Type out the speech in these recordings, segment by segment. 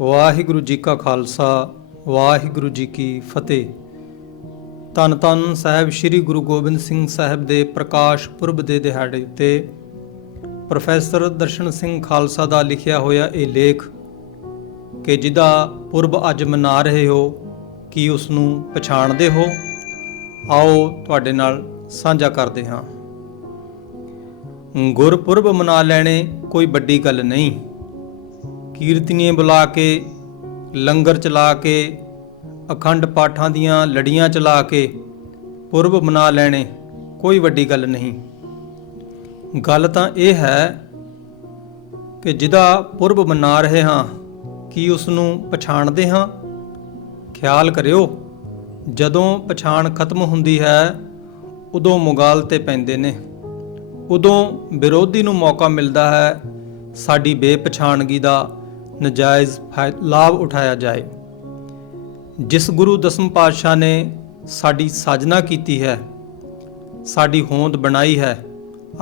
ਵਾਹਿਗੁਰੂ ਜੀ ਕਾ ਖਾਲਸਾ, ਵਾਹਿਗੁਰੂ ਜੀ ਕੀ ਫਤਿਹ। ਧੰਨ ਧੰਨ ਸਾਹਿਬ ਸ੍ਰੀ ਗੁਰੂ ਗੋਬਿੰਦ ਸਿੰਘ ਸਾਹਿਬ ਦੇ ਪ੍ਰਕਾਸ਼ ਪੁਰਬ ਦੇ ਦਿਹਾੜੇ ਉੱਤੇ ਪ੍ਰੋਫੈਸਰ ਦਰਸ਼ਨ ਸਿੰਘ ਖਾਲਸਾ ਦਾ ਲਿਖਿਆ ਹੋਇਆ ਇਹ ਲੇਖ ਕਿ ਜਿਹਦਾ ਪੁਰਬ ਅੱਜ ਮਨਾ ਰਹੇ ਹੋ, ਕੀ ਉਸ ਨੂੰ ਪਛਾਣਦੇ ਹੋ? ਆਓ ਤੁਹਾਡੇ ਨਾਲ ਸਾਂਝਾ ਕਰਦੇ ਹਾਂ। ਗੁਰਪੁਰਬ ਮਨਾ ਲੈਣੇ ਕੋਈ ਵੱਡੀ ਗੱਲ ਨਹੀਂ। ਕੀਰਤਨੀਏ ਬੁਲਾ ਕੇ, ਲੰਗਰ ਚਲਾ ਕੇ, ਅਖੰਡ ਪਾਠਾਂ ਦੀਆਂ ਲੜੀਆਂ ਚਲਾ ਕੇ, ਪੁਰਬ ਮਨਾ ਲੈਣੇ ਕੋਈ ਵੱਡੀ ਗੱਲ ਨਹੀਂ। ਗੱਲ ਤਾਂ ਇਹ ਹੈ ਕਿ ਜਿਹਦਾ ਪੁਰਬ ਮਨਾ ਰਹੇ ਹਾਂ, ਕੀ ਉਸ ਨੂੰ ਪਛਾਣਦੇ ਹਾਂ? ਖਿਆਲ ਕਰਿਓ, ਜਦੋਂ ਪਛਾਣ ਖਤਮ ਹੁੰਦੀ ਹੈ, ਉਦੋਂ ਮੁਗਾਲ ਤੇ ਪੈਂਦੇ ਨੇ। ਉਦੋਂ ਵਿਰੋਧੀ ਨੂੰ ਮੌਕਾ ਮਿਲਦਾ ਹੈ ਸਾਡੀ ਬੇਪਛਾਣਗੀ ਦਾ ਨਜਾਇਜ਼ ਫਾਇ- ਲਾਭ ਉਠਾਇਆ ਜਾਏ। ਜਿਸ ਗੁਰੂ ਦਸਮ ਪਾਤਸ਼ਾਹ ਨੇ ਸਾਡੀ ਸਾਜਨਾ ਕੀਤੀ ਹੈ, ਸਾਡੀ ਹੋਂਦ ਬਣਾਈ ਹੈ,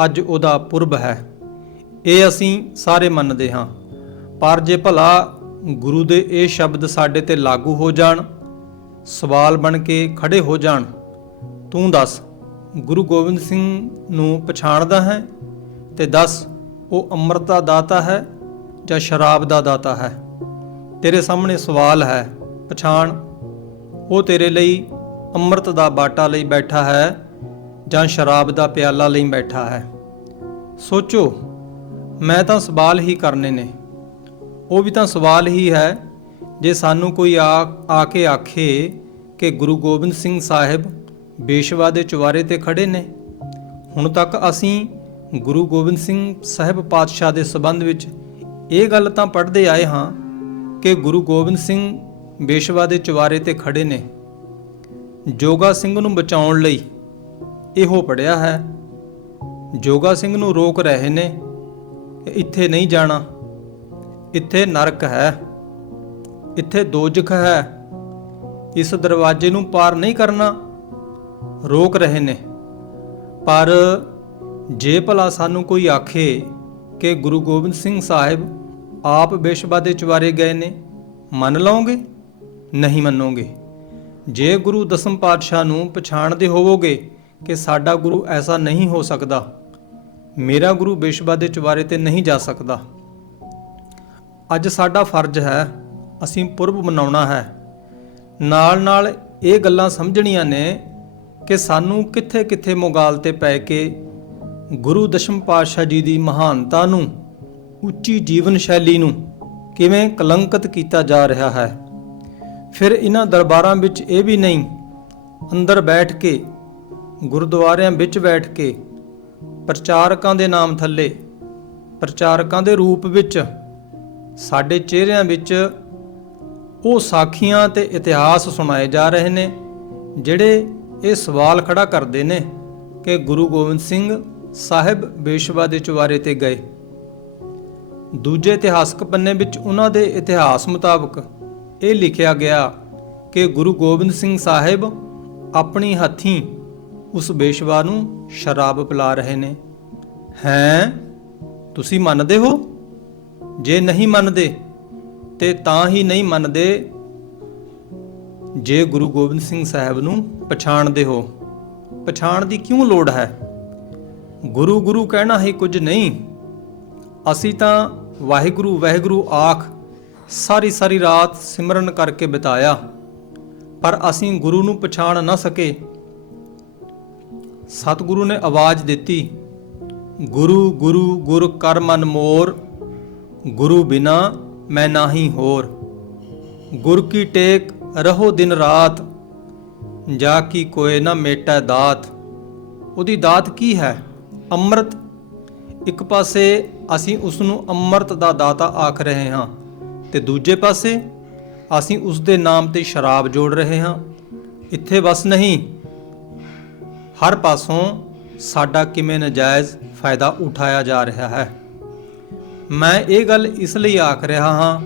ਅੱਜ ਉਹਦਾ ਪੁਰਬ ਹੈ। ਇਹ ਅਸੀਂ ਸਾਰੇ ਮੰਨਦੇ ਹਾਂ। ਪਰ ਜੇ ਭਲਾ ਗੁਰੂ ਦੇ ਇਹ ਸ਼ਬਦ ਸਾਡੇ ਤੇ ਲਾਗੂ ਹੋ ਜਾਣ, ਸਵਾਲ ਬਣ ਕੇ ਖੜੇ ਹੋ ਜਾਣ, ਤੂੰ ਦੱਸ, ਗੁਰੂ ਗੋਬਿੰਦ ਸਿੰਘ ਨੂੰ ਪਛਾਣਦਾ ਹੈ ਤੇ ਦੱਸ, ਉਹ ਅੰਮ੍ਰਿਤ ਦਾ ਦਾਤਾ ਹੈ ਜਾਂ ਸ਼ਰਾਬ ਦਾ ਦਾਤਾ ਹੈ। ਤੇਰੇ ਸਾਹਮਣੇ ਸਵਾਲ ਹੈ, ਪਛਾਣ। ਉਹ ਤੇਰੇ ਲਈ ਅੰਮ੍ਰਿਤ ਦਾ ਬਾਟਾ ਲਈ ਬੈਠਾ ਹੈ ਜਾਂ ਸ਼ਰਾਬ ਦਾ ਪਿਆਲਾ ਲਈ ਬੈਠਾ ਹੈ। ਸੋਚੋ, ਮੈਂ ਤਾਂ ਸਵਾਲ ਹੀ ਕਰਨੇ ਨੇ। ਉਹ ਵੀ ਤਾਂ ਸਵਾਲ ਹੀ ਹੈ, ਜੇ ਸਾਨੂੰ ਕੋਈ ਆ ਆ ਕੇ ਆਖੇ ਕਿ ਗੁਰੂ ਗੋਬਿੰਦ ਸਿੰਘ ਸਾਹਿਬ ਬੇਸ਼ਵਾ ਦੇ ਚੁਬਾਰੇ ਤੇ ਖੜੇ ਨੇ। ਹੁਣ ਤੱਕ ਅਸੀਂ ਗੁਰੂ ਗੋਬਿੰਦ ਸਿੰਘ ਸਾਹਿਬ ਪਾਤਸ਼ਾਹ ਦੇ ਸਬੰਧ ਵਿੱਚ ਇਹ ਗੱਲ ਤਾਂ ਪੜ੍ਹਦੇ ਆਏ ਹਾਂ ਕਿ ਗੁਰੂ ਗੋਬਿੰਦ ਸਿੰਘ ਬੇਸ਼ਵਾ ਦੇ ਚੁਬਾਰੇ ਤੇ ਖੜੇ ਨੇ। ਜੋਗਾ ਸਿੰਘ ਨੂੰ ਬਚਾਉਣ ਲਈ ਇਹੋ ਪੜਿਆ ਹੈ। ਜੋਗਾ ਸਿੰਘ ਨੂੰ ਰੋਕ ਰਹੇ ਨੇ ਕਿ ਇੱਥੇ ਨਹੀਂ ਜਾਣਾ। ਇੱਥੇ ਨਰਕ ਹੈ। ਇੱਥੇ ਦੋਜਖ ਹੈ। ਇਸ ਦਰਵਾਜ਼ੇ ਨੂੰ ਪਾਰ ਨਹੀਂ ਕਰਨਾ। ਰੋਕ ਰਹੇ ਨੇ। ਪਰ ਜੇ ਭਲਾ ਸਾਨੂੰ ਕੋਈ ਆਖੇ ਕਿ ਗੁਰੂ ਗੋਬਿੰਦ ਸਿੰਘ ਸਾਹਿਬ ਆਪ ਬੇਸ਼ਬਾ ਦੇ ਚੁਬਾਰੇ ਗਏ ਨੇ, ਮੰਨ ਲਓਗੇ? ਨਹੀਂ ਮੰਨੋਗੇ। ਜੇ ਗੁਰੂ ਦਸਮ ਪਾਤਸ਼ਾਹ ਨੂੰ ਪਛਾਣਦੇ ਹੋਵੋਗੇ ਕਿ ਸਾਡਾ ਗੁਰੂ ਐਸਾ ਨਹੀਂ ਹੋ ਸਕਦਾ, ਮੇਰਾ ਗੁਰੂ ਬੇਸ਼ਬਾ ਦੇ ਚੁਬਾਰੇ ਤੇ ਨਹੀਂ ਜਾ ਸਕਦਾ। ਅੱਜ ਸਾਡਾ ਫਰਜ਼ ਹੈ, ਅਸੀਂ ਪੁਰਬ ਮਨਾਉਣਾ ਹੈ। ਨਾਲ ਨਾਲ ਇਹ ਗੱਲਾਂ ਸਮਝਣੀਆਂ ਨੇ ਕਿ ਸਾਨੂੰ ਕਿੱਥੇ-ਕਿੱਥੇ ਮੁਗਾਲ ਤੇ ਪੈ ਕੇ ਗੁਰੂ ਦਸ਼ਮ ਪਾਤਸ਼ਾਹ ਜੀ ਦੀ ਮਹਾਨਤਾ ਨੂੰ, ਉੱਚੀ ਜੀਵਨ ਸ਼ੈਲੀ ਨੂੰ ਕਿਵੇਂ ਕਲੰਕਿਤ ਕੀਤਾ ਜਾ ਰਿਹਾ ਹੈ? ਫਿਰ ਇਹਨਾਂ ਦਰਬਾਰਾਂ ਵਿੱਚ ਇਹ ਵੀ ਨਹੀਂ, ਅੰਦਰ ਬੈਠ ਕੇ, ਗੁਰਦੁਆਰਿਆਂ ਵਿੱਚ ਬੈਠ ਕੇ, ਪ੍ਰਚਾਰਕਾਂ ਦੇ ਨਾਮ ਥੱਲੇ, ਪ੍ਰਚਾਰਕਾਂ ਦੇ ਰੂਪ ਵਿੱਚ, ਸਾਡੇ ਚਿਹਰਿਆਂ ਵਿੱਚ ਉਹ ਸਾਖੀਆਂ ਤੇ ਇਤਿਹਾਸ ਸੁਣਾਏ ਜਾ ਰਹੇ ਨੇ, ਜਿਹੜੇ ਇਹ ਸਵਾਲ ਖੜਾ ਕਰਦੇ ਨੇ ਕਿ ਗੁਰੂ ਗੋਬਿੰਦ ਸਿੰਘ ਸਾਹਿਬ ਬੇਸ਼ਵਾ ਦੇ ਚੁਬਾਰੇ ਤੇ ਗਏ। ਦੂਜੇ ਇਤਿਹਾਸਕ ਪੰਨੇ ਵਿੱਚ ਉਹਨਾਂ ਦੇ ਇਤਿਹਾਸ ਮੁਤਾਬਕ ਇਹ ਲਿਖਿਆ ਗਿਆ ਕਿ ਗੁਰੂ ਗੋਬਿੰਦ ਸਿੰਘ ਸਾਹਿਬ ਆਪਣੀ ਹੱਥੀਂ ਉਸ ਬੇਸ਼ਵਾ ਨੂੰ ਸ਼ਰਾਬ ਪਿਲਾ ਰਹੇ ਨੇ। ਹੈ, ਤੁਸੀਂ ਮੰਨਦੇ ਹੋ? ਜੇ ਨਹੀਂ ਮੰਨਦੇ, ਤੇ ਤਾਂ ਹੀ ਨਹੀਂ ਮੰਨਦੇ ਜੇ ਗੁਰੂ ਗੋਬਿੰਦ ਸਿੰਘ ਸਾਹਿਬ ਨੂੰ ਪਛਾਣਦੇ ਹੋ। ਪਛਾਣ ਦੀ ਕਿਉਂ ਲੋੜ ਹੈ? ਗੁਰੂ ਗੁਰੂ ਕਹਿਣਾ ਹੀ ਕੁਝ ਨਹੀਂ। ਅਸੀਂ ਤਾਂ ਵਾਹਿਗੁਰੂ ਵਾਹਿਗੁਰੂ ਆਖ, ਸਾਰੀ ਸਾਰੀ ਰਾਤ ਸਿਮਰਨ ਕਰਕੇ ਬਿਤਾਇਆ। ਪਰ ਅਸੀਂ ਗੁਰੂ ਨੂੰ ਪਛਾਣ ਨਾ ਸਕੇ। ਸਤਿਗੁਰੂ ਨੇ ਆਵਾਜ਼ ਦਿੱਤੀ, ਗੁਰੂ ਗੁਰੂ ਗੁਰ ਕਰ ਮਨ ਮੋਰ, ਗੁਰੂ ਬਿਨਾ ਮੈਂ ਨਾਹੀ ਹੋਰ। ਗੁਰ ਕੀ ਟੇਕ ਰਹੋ ਦਿਨ ਰਾਤ, ਜਾ ਕੀ ਕੋਏ ਨਾ ਮੇਟੈ ਦਾਤ। ਉਹਦੀ ਦਾਤ ਕੀ ਹੈ? ਅੰਮ੍ਰਿਤ। ਇੱਕ ਪਾਸੇ ਅਸੀਂ ਉਸ ਨੂੰ ਅੰਮ੍ਰਿਤ ਦਾ ਦਾਤਾ ਆਖ ਰਹੇ ਹਾਂ ਤੇ ਦੂਜੇ ਪਾਸੇ ਅਸੀਂ ਉਸ ਦੇ ਨਾਮ ਤੇ ਸ਼ਰਾਬ ਜੋੜ ਰਹੇ ਹਾਂ। ਇੱਥੇ ਬਸ ਨਹੀਂ, ਹਰ ਪਾਸੋਂ ਸਾਡਾ ਕਿਵੇਂ ਨਜਾਇਜ਼ ਫਾਇਦਾ ਉਠਾਇਆ ਜਾ ਰਿਹਾ ਹੈ। ਮੈਂ ਇਹ ਗੱਲ ਇਸ ਲਈ ਆਖ ਰਿਹਾ ਹਾਂ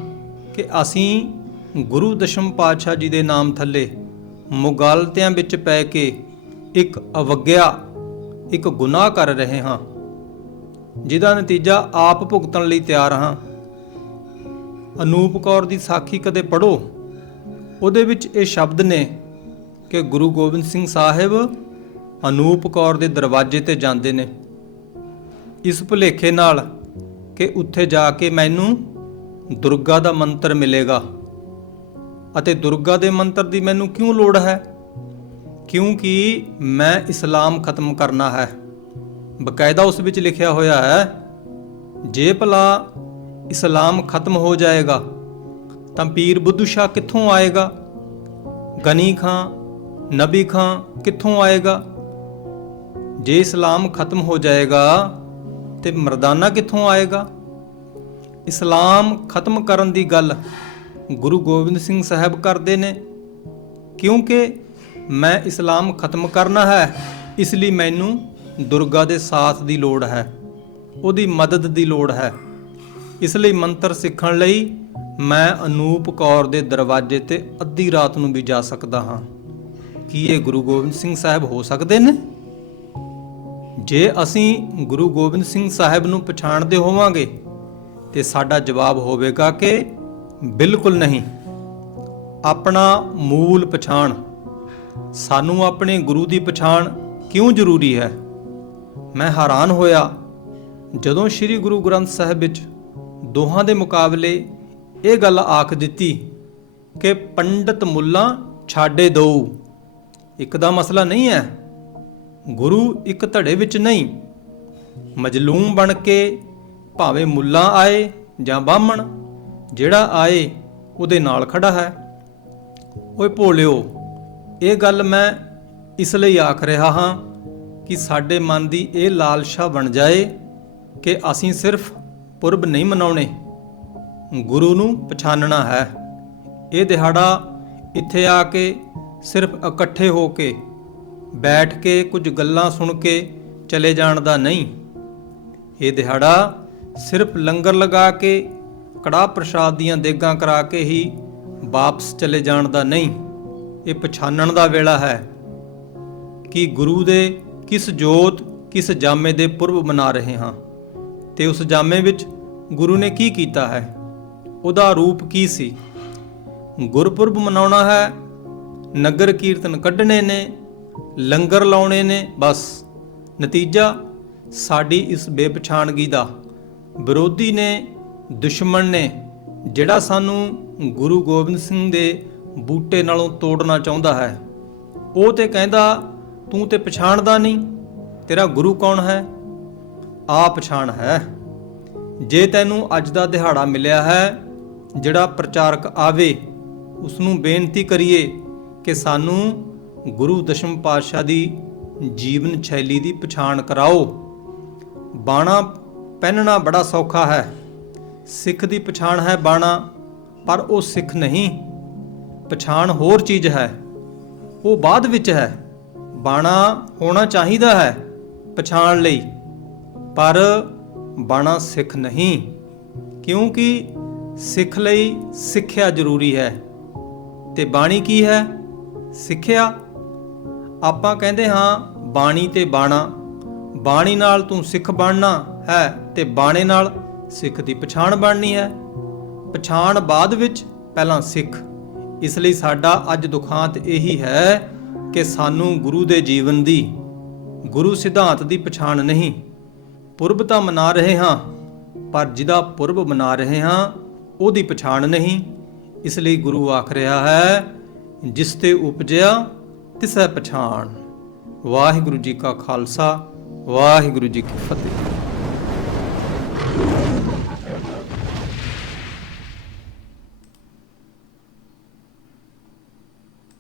ਕਿ ਅਸੀਂ ਗੁਰੂ ਦਸ਼ਮ ਪਾਤਸ਼ਾਹ ਜੀ ਦੇ ਨਾਮ ਥੱਲੇ ਮੁਗਲਤਿਆਂ ਵਿੱਚ ਪੈ ਕੇ ਇੱਕ ਅਵਗਿਆ ਇੱਕ ਗੁਨਾਹ ਕਰ ਰਹੇ ਹਾਂ, ਜਿਹਦਾ ਨਤੀਜਾ ਆਪ ਭੁਗਤਣ ਲਈ ਤਿਆਰ ਹਾਂ। ਅਨੂਪ ਕੌਰ ਦੀ ਸਾਖੀ ਕਦੇ ਪੜੋ ਉਹਦੇ ਵਿੱਚ ਇਹ ਸ਼ਬਦ ਨੇ ਕਿ ਗੁਰੂ ਗੋਬਿੰਦ ਸਿੰਘ ਸਾਹਿਬ ਅਨੂਪ ਕੌਰ ਦੇ ਦਰਵਾਜ਼ੇ ਤੇ ਜਾਂਦੇ ਨੇ। ਇਸ ਭੁਲੇਖੇ ਨਾਲ ਕਿ ਉੱਥੇ ਜਾ ਕੇ ਮੈਨੂੰ ਦੁਰਗਾ ਦਾ ਮੰਤਰ ਮਿਲੇਗਾ। ਅਤੇ ਦੁਰਗਾ ਦੇ ਮੰਤਰ ਦੀ ਮੈਨੂੰ ਕਿਉਂ ਲੋੜ ਹੈ? ਕਿਉਂਕਿ ਮੈਂ ਇਸਲਾਮ ਖਤਮ ਕਰਨਾ ਹੈ। ਬਕਾਇਦਾ ਉਸ ਵਿੱਚ ਲਿਖਿਆ ਹੋਇਆ ਹੈ, ਜੇ ਭਲਾ ਇਸਲਾਮ ਖਤਮ ਹੋ ਜਾਏਗਾ, ਤਾਂ ਪੀਰ ਬੁੱਧੂ ਸ਼ਾਹ ਕਿੱਥੋਂ ਆਏਗਾ? ਗਨੀ ਖਾਂ, ਨਬੀ ਖਾਂ ਕਿੱਥੋਂ ਆਏਗਾ? ਜੇ ਇਸਲਾਮ ਖਤਮ ਹੋ ਜਾਏਗਾ, ਤੇ ਮਰਦਾਨਾ ਕਿੱਥੋਂ ਆਏਗਾ? ਇਸਲਾਮ ਖਤਮ ਕਰਨ ਦੀ ਗੱਲ ਗੁਰੂ ਗੋਬਿੰਦ ਸਿੰਘ ਸਾਹਿਬ ਕਰਦੇ ਨੇ, ਕਿਉਂਕਿ ਮੈਂ ਇਸਲਾਮ ਖਤਮ ਕਰਨਾ ਹੈ, ਇਸ ਲਈ ਮੈਨੂੰ ਦੁਰਗਾ ਦੇ ਸਾਥ ਦੀ ਲੋੜ ਹੈ, ਉਹਦੀ ਮਦਦ ਦੀ ਲੋੜ ਹੈ। ਇਸ ਲਈ ਮੰਤਰ ਸਿੱਖਣ ਲਈ ਮੈਂ ਅਨੂਪ ਕੌਰ ਦੇ ਦਰਵਾਜ਼ੇ ਤੇ ਅੱਧੀ ਰਾਤ ਨੂੰ ਵੀ ਜਾ ਸਕਦਾ ਹਾਂ। ਕੀ ਇਹ ਗੁਰੂ ਗੋਬਿੰਦ ਸਿੰਘ ਸਾਹਿਬ ਹੋ ਸਕਦੇ ਨੇ? ਜੇ ਅਸੀਂ ਗੁਰੂ ਗੋਬਿੰਦ ਸਿੰਘ ਸਾਹਿਬ ਨੂੰ ਪਛਾਣਦੇ ਹੋਵਾਂਗੇ, ਤੇ ਸਾਡਾ ਜਵਾਬ ਹੋਵੇਗਾ ਕਿ ਬਿਲਕੁਲ ਨਹੀਂ। ਆਪਣਾ ਮੂਲ ਪਛਾਣ ਸਾਨੂੰ ਆਪਣੇ ਗੁਰੂ ਦੀ ਪਛਾਣ ਕਿਉਂ ਜ਼ਰੂਰੀ ਹੈ? ਮੈਂ ਹੈਰਾਨ ਹੋਇਆ ਜਦੋਂ ਸ੍ਰੀ ਗੁਰੂ ਗ੍ਰੰਥ ਸਾਹਿਬ ਵਿੱਚ ਦੋਹਾਂ ਦੇ ਮੁਕਾਬਲੇ ਇਹ ਗੱਲ ਆਖ ਦਿੱਤੀ ਕਿ ਪੰਡਤ ਮੁੱਲਾ ਛਾੜੇ ਦੋ ਇੱਕ ਦਾ ਮਸਲਾ ਨਹੀਂ ਹੈ, ਗੁਰੂ ਇੱਕ ਧੜੇ ਵਿੱਚ ਨਹੀਂ। ਮਜਲੂਮ ਬਣ ਕੇ ਭਾਵੇਂ ਮੁੱਲਾ ਆਏ ਜਾਂ ਬਾਹਮਣ, ਜਿਹੜਾ ਆਏ ਉਹਦੇ ਨਾਲ ਖੜਾ ਹੈ। ਓਏ ਭੋਲਿਓ ਇਹ ਗੱਲ ਮੈਂ ਇਸ ਲਈ ਆਖ ਰਿਹਾ ਹਾਂ ਕਿ ਸਾਡੇ ਮਨ ਦੀ ਇਹ ਲਾਲਸ਼ਾ ਬਣ ਜਾਏ ਕਿ ਅਸੀਂ ਸਿਰਫ ਪੁਰਬ ਨਹੀਂ ਮਨਾਉਣੇ, ਗੁਰੂ ਨੂੰ ਪਛਾਨਣਾ ਹੈ। ਇਹ ਦਿਹਾੜਾ ਇੱਥੇ ਆ ਕੇ ਸਿਰਫ ਇਕੱਠੇ ਹੋ ਕੇ, ਬੈਠ ਕੇ ਕੁਝ ਗੱਲਾਂ ਸੁਣ ਕੇ ਚਲੇ ਜਾਣ ਦਾ ਨਹੀਂ। ਇਹ ਦਿਹਾੜਾ ਸਿਰਫ ਲੰਗਰ ਲਗਾ ਕੇ, ਕੜਾਹ ਪ੍ਰਸ਼ਾਦ ਦੀਆਂ ਦੇਗਾਂ ਕਰਾ ਕੇ ਹੀ ਵਾਪਸ ਚਲੇ ਜਾਣ ਦਾ ਨਹੀਂ। ਇਹ ਪਛਾਣਨ ਦਾ ਵੇਲਾ ਹੈ ਕਿ ਗੁਰੂ ਦੇ ਕਿਸ ਜੋਤ, ਕਿਸ ਜਾਮੇ ਦੇ ਪੁਰਬ ਮਨਾ ਰਹੇ ਹਾਂ ਤੇ ਉਸ ਜਾਮੇ ਵਿੱਚ ਗੁਰੂ ਨੇ ਕੀ ਕੀਤਾ ਹੈ? ਉਹਦਾ ਰੂਪ ਕੀ ਸੀ? ਗੁਰਪੁਰਬ ਮਨਾਉਣਾ ਹੈ, ਨਗਰ ਕੀਰਤਨ ਕੱਢਣੇ ਨੇ, ਲੰਗਰ ਲਾਉਣੇ ਨੇ, ਬਸ। ਨਤੀਜਾ, ਸਾਡੀ ਇਸ ਬੇਪਛਾਣਗੀ ਦਾ ਵਿਰੋਧੀ ਨੇ, ਦੁਸ਼ਮਣ ਨੇ, ਜਿਹੜਾ ਸਾਨੂੰ ਗੁਰੂ ਗੋਬਿੰਦ ਸਿੰਘ ਦੇ ਬੂਟੇ ਨਾਲੋਂ ਤੋੜਨਾ ਚਾਹੁੰਦਾ ਹੈ। ਉਹ ਤੇ ਕਹਿੰਦਾ, ਤੂੰ ਤੇ ਪਛਾਣਦਾ ਨਹੀਂ। ਤੇਰਾ ਗੁਰੂ ਕੌਣ ਹੈ? ਆ ਪਛਾਣ ਹੈ। ਜੇ ਤੈਨੂੰ ਅੱਜ ਦਾ ਦਿਹਾੜਾ ਮਿਲਿਆ ਹੈ, ਜਿਹੜਾ ਪ੍ਰਚਾਰਕ ਆਵੇ ਉਸ ਨੂੰ ਬੇਨਤੀ ਕਰੀਏ ਕਿ ਸਾਨੂੰ ਗੁਰੂ ਦਸ਼ਮ ਪਾਤਸ਼ਾਹ ਦੀ ਜੀਵਨ ਸ਼ੈਲੀ ਦੀ ਪਛਾਣ ਕਰਾਓ। ਬਾਣਾ ਪਹਿਨਣਾ ਬੜਾ ਸੌਖਾ ਹੈ। ਸਿੱਖ ਦੀ ਪਛਾਣ ਹੈ ਬਾਣਾ, ਪਰ ਉਹ ਸਿੱਖ ਨਹੀਂ। ਪਛਾਣ ਹੋਰ ਚੀਜ਼ ਹੈ। ਉਹ ਬਾਅਦ ਵਿੱਚ ਹੈ। ਬਾਣਾ ਹੋਣਾ ਚਾਹੀਦਾ ਹੈ ਪਛਾਣ ਲਈ। ਪਰ ਬਾਣਾ ਸਿੱਖ ਨਹੀਂ, ਕਿਉਂਕਿ ਸਿੱਖ ਲਈ ਸਿੱਖਿਆ ਜ਼ਰੂਰੀ ਹੈ। ਤੇ ਬਾਣੀ ਕੀ ਹੈ? ਸਿੱਖਿਆ। ਆਪਾਂ ਕਹਿੰਦੇ ਹਾਂ, ਬਾਣੀ ਤੇ ਬਾਣਾ। ਬਾਣੀ ਨਾਲ ਤੂੰ ਸਿੱਖ ਬਣਨਾ ਹੈ ਤੇ ਬਾਣੇ ਨਾਲ ਸਿੱਖ ਦੀ ਪਛਾਣ ਬਣਨੀ ਹੈ। ਪਛਾਣ ਬਾਅਦ ਵਿੱਚ ਪਹਿਲਾਂ ਸਿੱਖ। ਇਸ ਲਈ ਸਾਡਾ ਅੱਜ ਦੁਖਾਂਤ ਇਹੀ ਹੈ ਕਿ ਸਾਨੂੰ ਗੁਰੂ ਦੇ ਜੀਵਨ ਦੀ, ਗੁਰੂ ਸਿਧਾਂਤ ਦੀ ਪਛਾਣ ਨਹੀਂ। ਪੁਰਬ ਤਾਂ ਮਨਾ ਰਹੇ ਹਾਂ, ਪਰ ਜਿਹਦਾ ਪੁਰਬ ਮਨਾ ਰਹੇ ਹਾਂ, ਉਹਦੀ ਪਛਾਣ ਨਹੀਂ। ਇਸ ਲਈ ਗੁਰੂ ਆਖ ਰਿਹਾ ਹੈ, ਜਿਸ ਤੇ ਉਪਜਿਆ, ਤਿਸੈ ਪਛਾਣ। ਵਾਹਿਗੁਰੂ ਜੀ ਕਾ ਖਾਲਸਾ, ਵਾਹਿਗੁਰੂ ਜੀ ਕੀ ਫਤਿਹ।